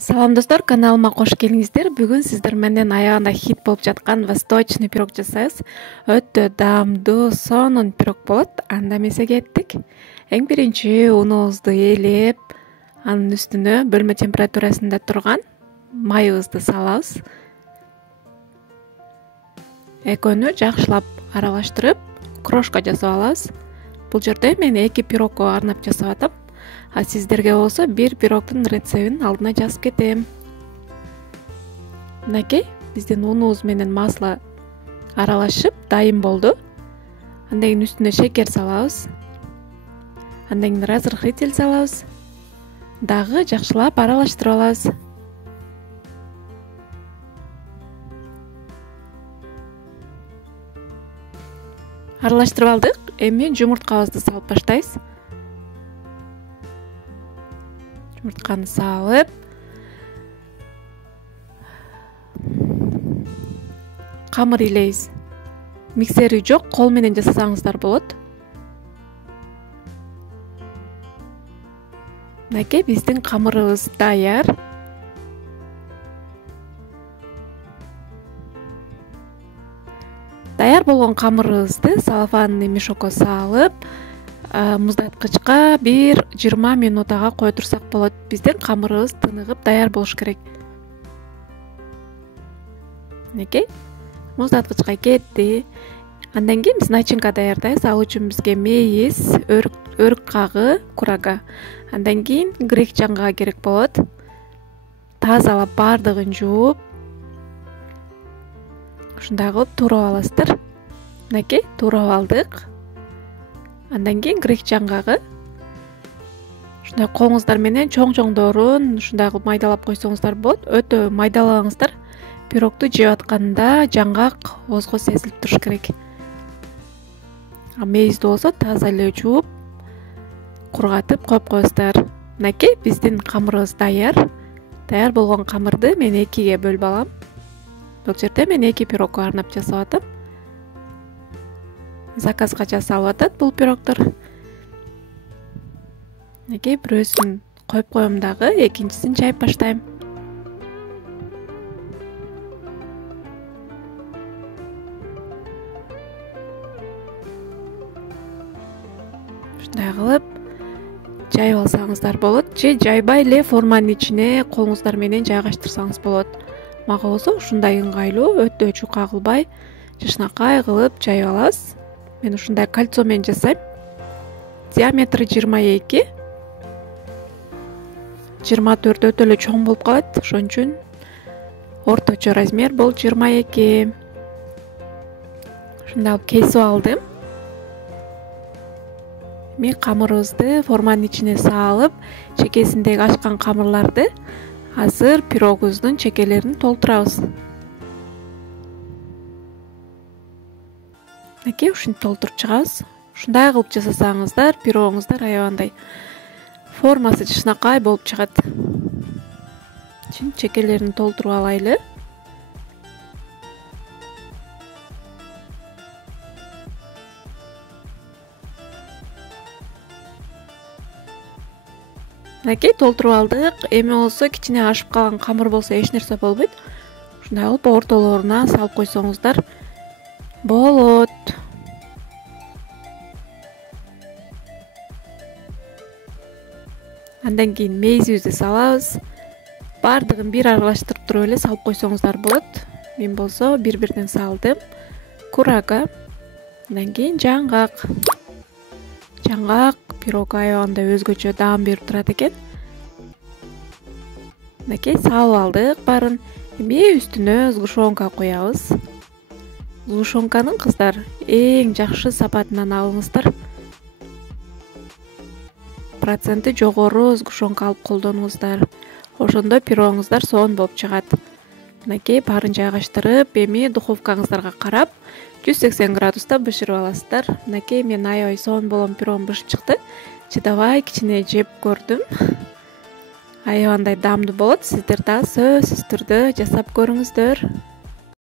Салам достор, каналыма кош келиңиздер. Бүгүн сиздер менен аягында хит болуп жаткан восточный пирог жасайбыз. Өтө даамдуу, сонун пирог болот. Анда эмесе кеттик. Эң биринчи унубузду ээлеп, анын үстүнө бөлмө температурасында турган майыбызды салабыз. Экөөнү жакшылап аралаштырып, крошка жасап алабыз. Бул жерде мен 2 пирогго арнап жасап атам. А сиздерге болсо бир пирогдун рецебин алдына жазып кетем. Мынакей, биздин унубуз менен масло аралашып дайым болду. Андан кийин үстүнө шекер салабыз. Андан кийин разрыхлитель салабыз. Дагы жакшылап аралаштырып алабыз. Аралаштырып алдык. Эми жумурткабызды салып баштайбыз. Жумуртканы салып, камыр илейбиз. Миксери жок, кол менен жасасаңыздар болот. Мынакей биздин камырыбыз даяр. Даяр болгон камырыбызды салфанный мешокко салып, муздаткычка бир 20 минут ага кое турсак болот. Биздин камырыбыз тыныгып даяр болуш керек. Мынакей, муздаткычка кетти. Андан кийин биз начинка даярдайбыз. Ал үчүн бизге мейиз, өрүк кагы, курага. Андан кийин грек жаңгага керек болот. Тазалап баардыгын жууп, ушундай кылып туурап аласыздар. Мынакей, туурап алдык. Андан кийин грек жаңгагы ушундай колуңуздар менен чоң-чоңдорун ушундай кылып майдалап койсоңуздар болот. Өтө майдалабаңыздар. Пирогду жеп атканда жаңгак оозго сезилип туруш керек. Мейизди болсо таза эле жууп, кургатып коюп коесуздар. Мынакей, биздин камырыбыз даяр. Даяр болгон камырды мен 2ге бөлүп алам. Бул жерде мен 2 пирогго арнап жасап атам. Заказга жасалып атат бул пирогдор. Мынакей, бирөөсүн коюп коем дагы, экинчисин жайып баштайм. Ушундай кылып жайып алсаңыздар болот, же жайбай эле форманын ичине колуңуздар менен жайгаштырсаңыз болот. Мага болсо ушундай ыңгайлуу, өтө чука кылбай, жакшынакай кылып жайып алабыз. Мен ушундай кольцо менен жасайм. Диаметри 22, 24 өтө эле чоң болуп калат. Ошон үчүн орточо размер бул 22. Ушундай кылып кесип алдым. Мен камырыбызды форманын ичине салып, чекесиндеги ачкан камырларды азыр пирогубуздун чекелерин толтурабыз. Мынакей, ушинтип толтуруп чыгабыз. Ушундай кылып жасасаңыздар, пирогуңуздар аябандай формасы жакшынакай болуп чыгат. Чекелерин толтуруп алайлы. Мынакей, толтуруп алдык. Эми болсо кичине ашып калган камыр болсо эч нерсе болбойт. Ушундай кылып ортолоруна салып койсоңуздар болот. Андан кийин мейизибизди салабыз. Баардыгын бир аралаштырып туруп эле салып койсоңуздар болот. Мен болсо бир-бирден салдым. Курага, андан кийин жаңгак. Жаңгак пирог аябагандай өзгөчө даам берип турат экен. Мынакей, салып алдык баарын. Эми үстүнө сгушенка коебуз. Сгушенканын кыздар эң жакшы сапатынан алыңыздар. Проценти жогору сгушенка алып колдонуңуздар. Ошондо пирогуңуздар сонун болуп чыгат. Мынакей, баарын жайгаштырып, эми духовкаңыздарга карап 180 градуста бышырып аласыздар. Мынакей, мен аябай сонун болгон пирогум бышып чыкты. Чыдабай кичине жеп көрдүм. Аябандай даамдуу болот. Сиздер дагы сөзсүз түрдө жасап көрүңүздөр.